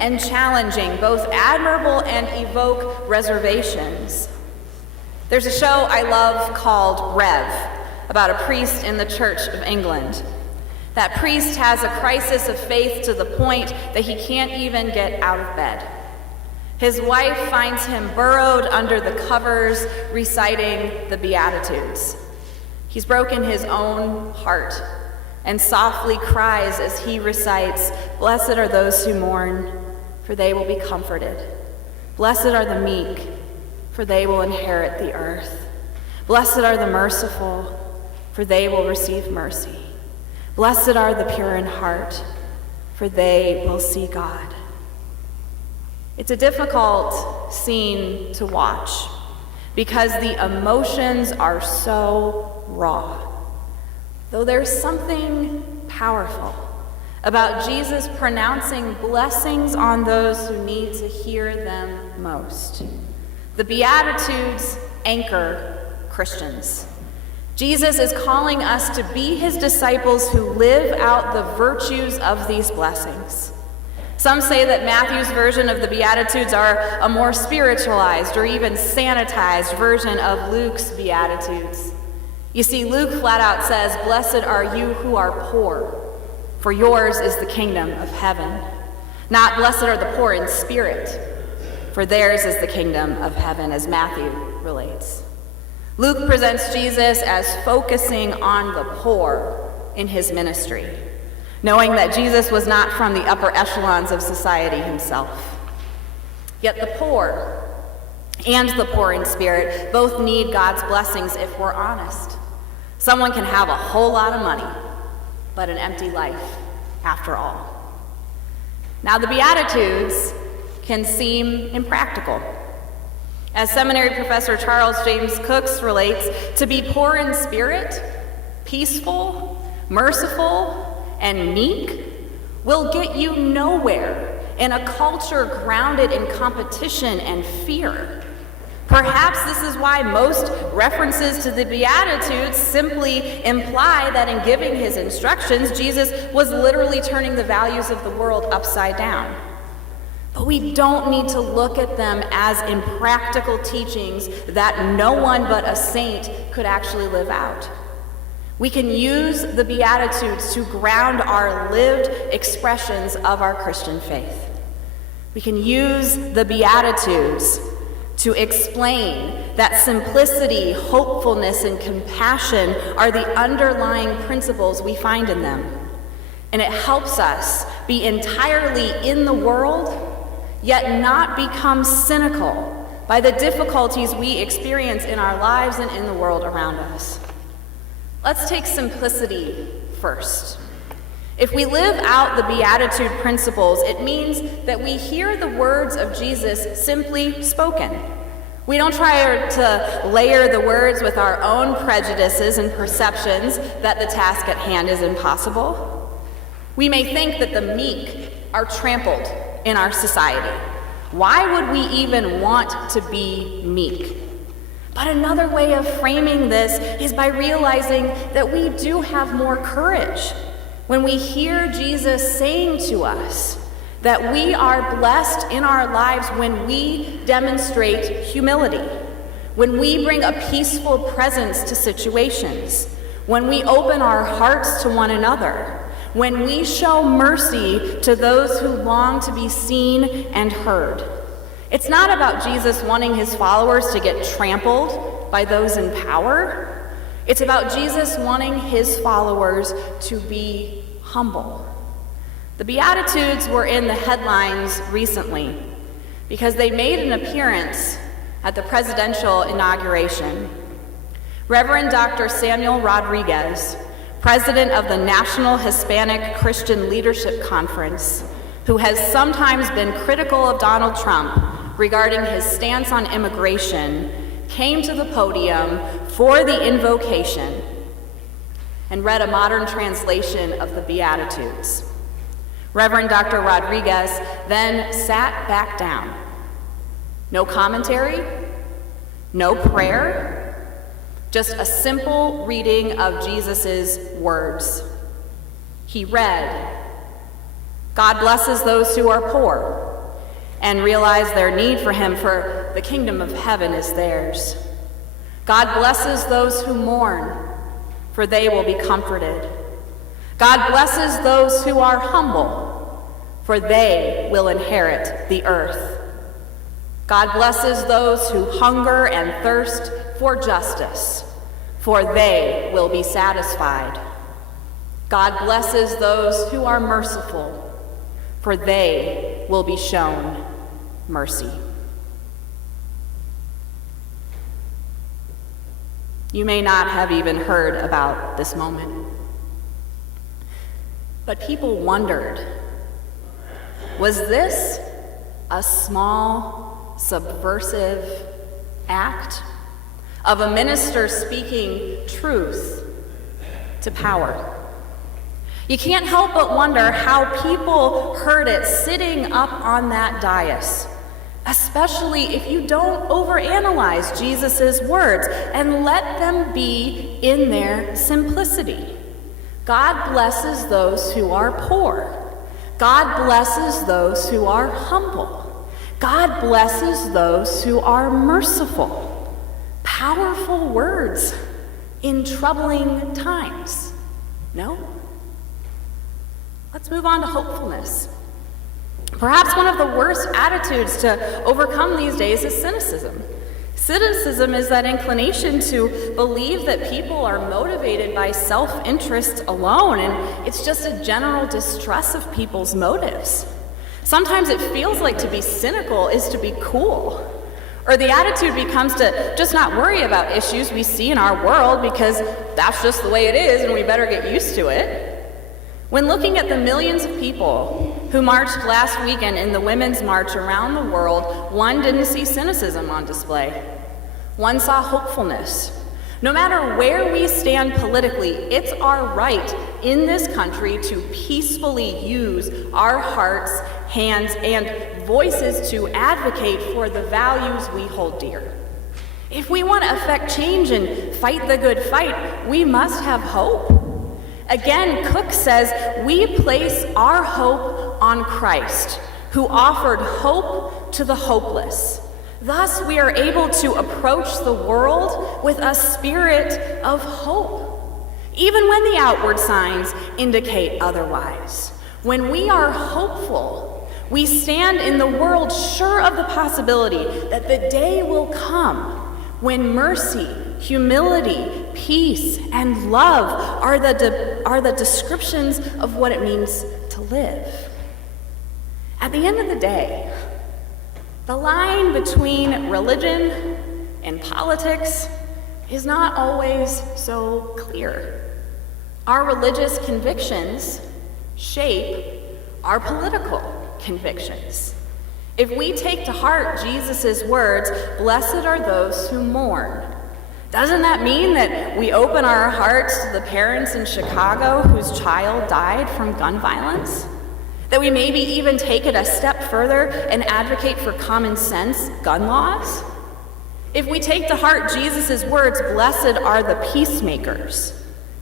and challenging, both admirable and evoke reservations. There's a show I love called Rev, about a priest in the Church of England. That priest has a crisis of faith to the point that he can't even get out of bed. His wife finds him burrowed under the covers, reciting the Beatitudes. He's broken his own heart and softly cries as he recites, "Blessed are those who mourn, for they will be comforted. Blessed are the meek, for they will inherit the earth. Blessed are the merciful, for they will receive mercy. Blessed are the pure in heart, for they will see God." It's a difficult scene to watch because the emotions are so raw. Though there's something powerful about Jesus pronouncing blessings on those who need to hear them most. The Beatitudes anchor Christians. Jesus is calling us to be his disciples who live out the virtues of these blessings. Some say that Matthew's version of the Beatitudes are a more spiritualized or even sanitized version of Luke's Beatitudes. You see, Luke flat out says, "Blessed are you who are poor, for yours is the kingdom of heaven." Not "Blessed are the poor in spirit, for theirs is the kingdom of heaven," as Matthew relates. Luke presents Jesus as focusing on the poor in his ministry, knowing that Jesus was not from the upper echelons of society himself. Yet the poor and the poor in spirit both need God's blessings if we're honest. Someone can have a whole lot of money, but an empty life after all. Now, the Beatitudes can seem impractical. As seminary professor Charles James Cooks relates, to be poor in spirit, peaceful, merciful, and meek will get you nowhere in a culture grounded in competition and fear. Perhaps this is why most references to the Beatitudes simply imply that in giving his instructions, Jesus was literally turning the values of the world upside down. But we don't need to look at them as impractical teachings that no one but a saint could actually live out. We can use the Beatitudes to ground our lived expressions of our Christian faith. We can use the Beatitudes to explain that simplicity, hopefulness, and compassion are the underlying principles we find in them. And it helps us be entirely in the world, yet not become cynical by the difficulties we experience in our lives and in the world around us. Let's take simplicity first. If we live out the Beatitude principles, it means that we hear the words of Jesus simply spoken. We don't try to layer the words with our own prejudices and perceptions that the task at hand is impossible. We may think that the meek are trampled in our society. Why would we even want to be meek? But another way of framing this is by realizing that we do have more courage when we hear Jesus saying to us that we are blessed in our lives when we demonstrate humility, when we bring a peaceful presence to situations, when we open our hearts to one another, when we show mercy to those who long to be seen and heard. It's not about Jesus wanting his followers to get trampled by those in power. It's about Jesus wanting his followers to be humble. The Beatitudes were in the headlines recently because they made an appearance at the presidential inauguration. Reverend Dr. Samuel Rodriguez, president of the National Hispanic Christian Leadership Conference, who has sometimes been critical of Donald Trump regarding his stance on immigration, came to the podium for the invocation and read a modern translation of the Beatitudes. Reverend Dr. Rodriguez then sat back down. No commentary, no prayer, just a simple reading of Jesus' words. He read, God blesses those who are poor and realize their need for him, for the kingdom of heaven is theirs. God blesses those who mourn, for they will be comforted. God blesses those who are humble, for they will inherit the earth. God blesses those who hunger and thirst for justice, for they will be satisfied. God blesses those who are merciful, for they will be shown mercy. You may not have even heard about this moment, but people wondered, was this a small, subversive act of a minister speaking truth to power? You can't help but wonder how people heard it sitting up on that dais, especially if you don't overanalyze Jesus' words and let them be in their simplicity. God blesses those who are poor. God blesses those who are humble. God blesses those who are merciful. Powerful words in troubling times. No? Let's move on to hopefulness. Perhaps one of the worst attitudes to overcome these days is cynicism. Cynicism is that inclination to believe that people are motivated by self-interest alone, and it's just a general distrust of people's motives. Sometimes it feels like to be cynical is to be cool. Or the attitude becomes to just not worry about issues we see in our world because that's just the way it is and we better get used to it. When looking at the millions of people who marched last weekend in the Women's March around the world, one didn't see cynicism on display. One saw hopefulness. No matter where we stand politically, it's our right in this country to peacefully use our hearts, hands, and voices to advocate for the values we hold dear. If we want to affect change and fight the good fight, we must have hope. Again, Cook says, we place our hope on Christ, who offered hope to the hopeless. Thus, we are able to approach the world with a spirit of hope, even when the outward signs indicate otherwise. When we are hopeful, we stand in the world sure of the possibility that the day will come when mercy, humility, peace, and love are the descriptions of what it means to live. At the end of the day, the line between religion and politics is not always so clear. Our religious convictions shape our political convictions. If we take to heart Jesus' words, "Blessed are those who mourn," doesn't that mean that we open our hearts to the parents in Chicago whose child died from gun violence? That we maybe even take it a step further and advocate for common sense gun laws? If we take to heart Jesus' words, "Blessed are the peacemakers,"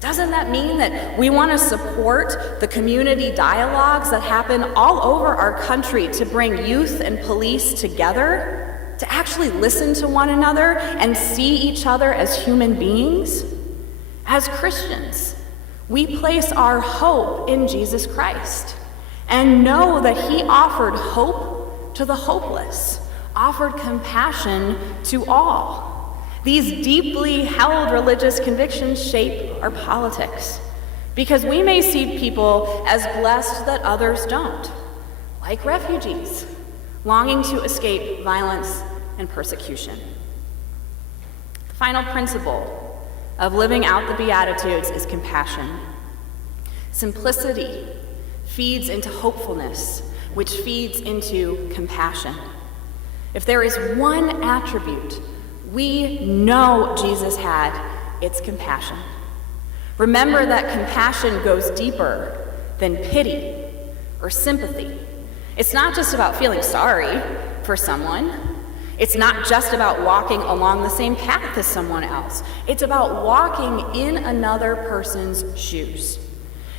doesn't that mean that we want to support the community dialogues that happen all over our country to bring youth and police together, to actually listen to one another and see each other as human beings? As Christians, we place our hope in Jesus Christ and know that he offered hope to the hopeless, offered compassion to all. These deeply held religious convictions shape our politics because we may see people as blessed that others don't, like refugees, longing to escape violence and persecution. The final principle of living out the Beatitudes is compassion. Simplicity feeds into hopefulness, which feeds into compassion. If there is one attribute we know Jesus had, it's compassion. Remember that compassion goes deeper than pity or sympathy. It's not just about feeling sorry for someone. It's not just about walking along the same path as someone else. It's about walking in another person's shoes.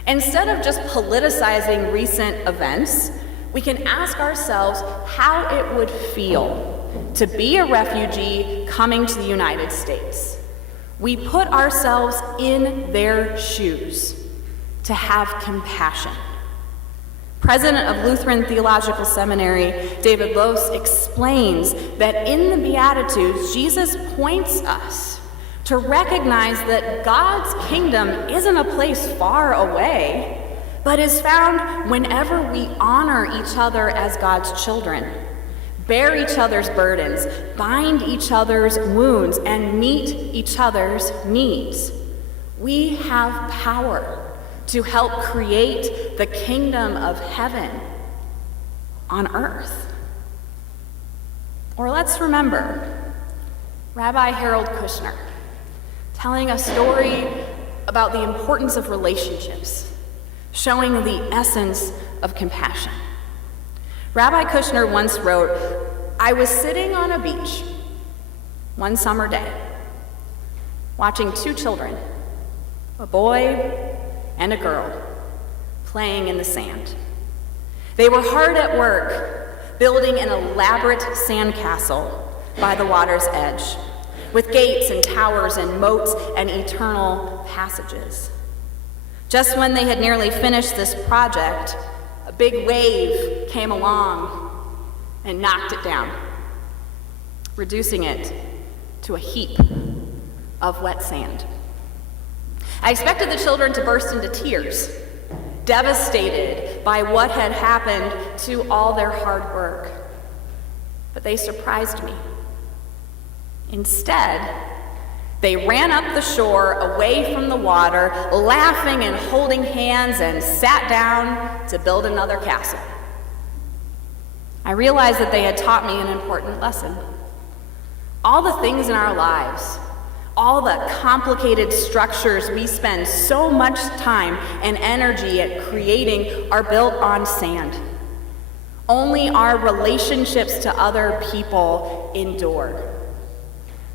Instead of just politicizing recent events, we can ask ourselves how it would feel to be a refugee coming to the United States. We put ourselves in their shoes to have compassion. President of Lutheran Theological Seminary, David Lose, explains that in the Beatitudes, Jesus points us to recognize that God's kingdom isn't a place far away, but is found whenever we honor each other as God's children, bear each other's burdens, bind each other's wounds, and meet each other's needs. We have power to help create the kingdom of heaven on earth. Or let's remember Rabbi Harold Kushner telling a story about the importance of relationships, showing the essence of compassion. Rabbi Kushner once wrote, "I was sitting on a beach one summer day, watching two children, a boy and a girl, playing in the sand. They were hard at work, building an elaborate sandcastle by the water's edge, with gates and towers and moats and eternal passages. Just when they had nearly finished this project, a big wave came along and knocked it down, reducing it to a heap of wet sand. I expected the children to burst into tears, devastated by what had happened to all their hard work. But they surprised me. Instead, they ran up the shore away from the water, laughing and holding hands, and sat down to build another castle. I realized that they had taught me an important lesson. All the things in our lives, all the complicated structures we spend so much time and energy at creating are built on sand. Only our relationships to other people endure.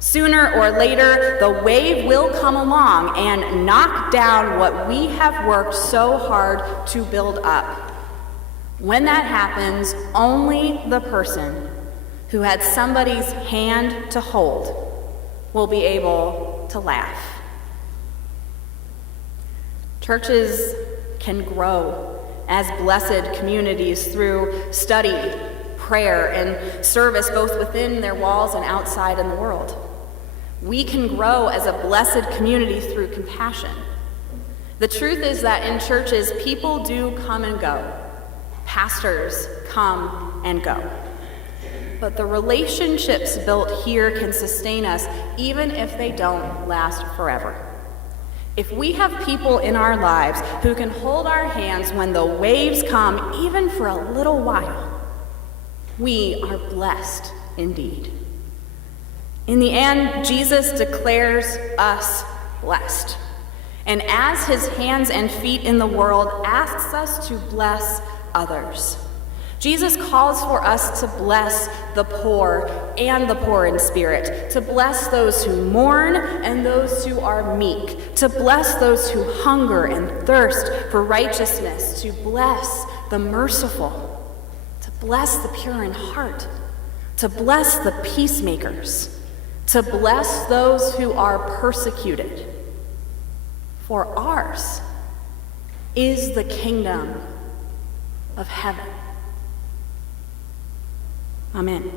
Sooner or later, the wave will come along and knock down what we have worked so hard to build up. When that happens, only the person who had somebody's hand to hold will be able to laugh. Churches can grow as blessed communities through study, prayer, and service both within their walls and outside in the world. We can grow as a blessed community through compassion. The truth is that in churches, people do come and go. Pastors come and go. But the relationships built here can sustain us even if they don't last forever. If we have people in our lives who can hold our hands when the waves come, even for a little while, we are blessed indeed. In the end, Jesus declares us blessed, and as his hands and feet in the world, asks us to bless others. Jesus calls for us to bless the poor and the poor in spirit, to bless those who mourn and those who are meek, to bless those who hunger and thirst for righteousness, to bless the merciful, to bless the pure in heart, to bless the peacemakers, to bless those who are persecuted. For ours is the kingdom of heaven. Amen.